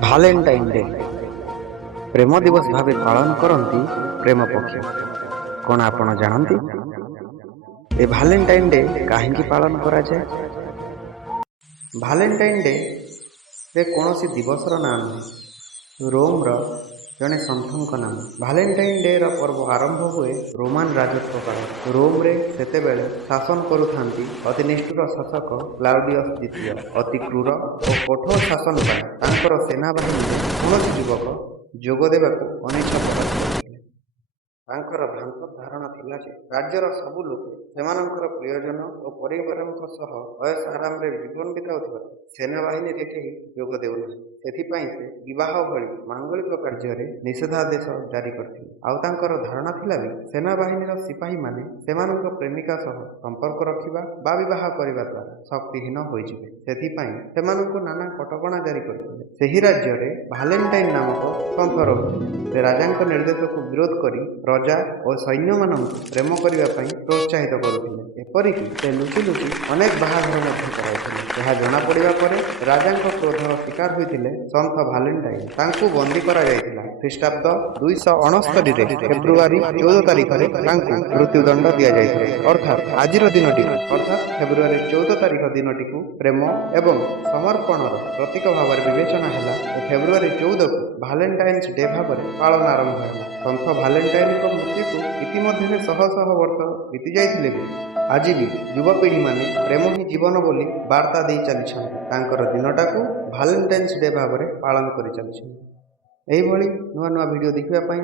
Valentine day ପ୍ରେମ ଦିବସ ଭାବେ ପାଳନ କରନ୍ତି ପ୍ରେମ ପକ୍ଷ। କ'ଣ ଆପଣ ଜାଣନ୍ତି ଏ ଭାଲେଣ୍ଟାଇନ୍ ଡେ କାହିଁକି ପାଳନ କରାଯାଏ? ଭାଲେଣ୍ଟାଇନ୍ ଡେ କୌଣସି ଦିବସର ନାଁ ନୁହେଁ, ରୋମର ଜଣେ ସନ୍ଥଙ୍କ ନାମ। ଭାଲେଣ୍ଟାଇନ୍ ଡେର ପର୍ବ ଆରମ୍ଭ ହୁଏ ରୋମାନ ରାଜତ୍ୱ କାଳରେ। ରୋମରେ ସେତେବେଳେ ଶାସନ କରୁଥାନ୍ତି ଅତି ନିଷ୍ଠୁର ଶାସକ କ୍ଲାଉଡିୟସ୍ ଦ୍ୱିତୀୟ। ଅତି କ୍ରୂର ଓ କଠୋର ଶାସନ ପାଇଁ ତାଙ୍କର ସେନାବାହିନୀରେ କୌଣସି ଯୁବକ ଯୋଗ ଦେବାକୁ ଅନିଚ୍ଛା ପ୍ରକାଶ କରିଥିଲେ। ତାଙ୍କର ଭ୍ରାନ୍ତ ଧାରଣା ଥିଲା ଯେ ରାଜ୍ୟର ସବୁ ଲୋକ ସେମାନଙ୍କର ପ୍ରିୟଜନ ଓ ପରିବାରଙ୍କ ସହ ଅୟସ ଆରାମରେ ଜୀବନ ବିତାଉଥିବାରୁ ସେନାବାହିନୀରେ କେହି ଯୋଗ ଦେଉନାହିଁ। ସେଥିପାଇଁ ସେ ବିବାହ ଭଳି ମାଙ୍ଗଳିକ କାର୍ଯ୍ୟରେ ନିଷେଧାଦେଶ ଜାରି କରିଥିଲେ। ଆଉ ତାଙ୍କର ଧାରଣା ଥିଲା ବି ସେନାବାହିନୀର ସିପାହୀମାନେ ସେମାନଙ୍କ ପ୍ରେମିକା ସହ ସମ୍ପର୍କ ରଖିବା ବା ବିବାହ କରିବା ଦ୍ୱାରା ଶକ୍ତିହୀନ ହୋଇଯିବେ। ସେଥିପାଇଁ ସେମାନଙ୍କୁ ନାନା କଟକଣା ଜାରି କରିଥିଲେ। ସେହି ରାଜ୍ୟରେ ଭାଲେଣ୍ଟାଇନ୍ ନାମକ ସନ୍ଥ ରହୁଥିଲେ। ସେ ରାଜାଙ୍କ ନିର୍ଦ୍ଦେଶକୁ ବିରୋଧ କରି ପ୍ରଜା ଓ ସୈନ୍ୟମାନଙ୍କୁ ପ୍ରେମ କରିବା ପାଇଁ ପ୍ରୋତ୍ସାହିତ କରୁଥିଲେ। ଏପରିକି ସେ ଲୁଚି ଲୁଚି ଅନେକ ବାହାଘର ମଧ୍ୟ କରାଇଥିଲେ। ଏହା ଜଣାପଡ଼ିବା ପରେ ରାଜାଙ୍କ କ୍ରୋଧର ଶିକାର ହୋଇଥିଲେ ସନ୍ଥ ଭାଲେଣ୍ଟାଇନ୍। ତାଙ୍କୁ ବନ୍ଦୀ କରାଯାଇଥିଲା। ଖ୍ରୀଷ୍ଟାବ୍ଦ 269ରେ ଫେବୃଆରୀ 14 ତାରିଖରେ ତାଙ୍କୁ ମୃତ୍ୟୁଦଣ୍ଡ ଦିଆଯାଇଥିଲା। ଅର୍ଥାତ୍ ଆଜିର ଦିନଟିକୁ ଅର୍ଥାତ୍ ଫେବୃଆରୀ 14 ତାରିଖ ଦିନଟିକୁ ପ୍ରେମ ଏବଂ ସମର୍ପଣର ପ୍ରତୀକ ଭାବରେ ବିବେଚନା ହେଲା ଓ ଫେବୃଆରୀ 14କୁ ଭାଲେଣ୍ଟାଇନ୍ସ ଡେ ଭାବରେ ପାଳନ ଆରମ୍ଭ ହେଲା। ସନ୍ଥ ଭାଲେଣ୍ଟାଇନ୍ଙ୍କ ମୃତ୍ୟୁକୁ ଇତିମଧ୍ୟରେ ଶହ ଶହ ବର୍ଷ ବିତି ଯାଇଥିଲେ ବି ଆଜି ବି ଯୁବପିଢ଼ିମାନେ ପ୍ରେମ ହିଁ ଜୀବନ ବୋଲି ବାର୍ତ୍ତା ଦେଇ ଚାଲିଛନ୍ତି। ତାଙ୍କର ଦିନଟାକୁ ଭାଲେଣ୍ଟାଇନ୍ସ ଡେ ଭାବରେ ପାଳନ କରି ଚାଲିଛନ୍ତି। ଏହିଭଳି ନୂଆ ନୂଆ ଭିଡ଼ିଓ ଦେଖିବା ପାଇଁ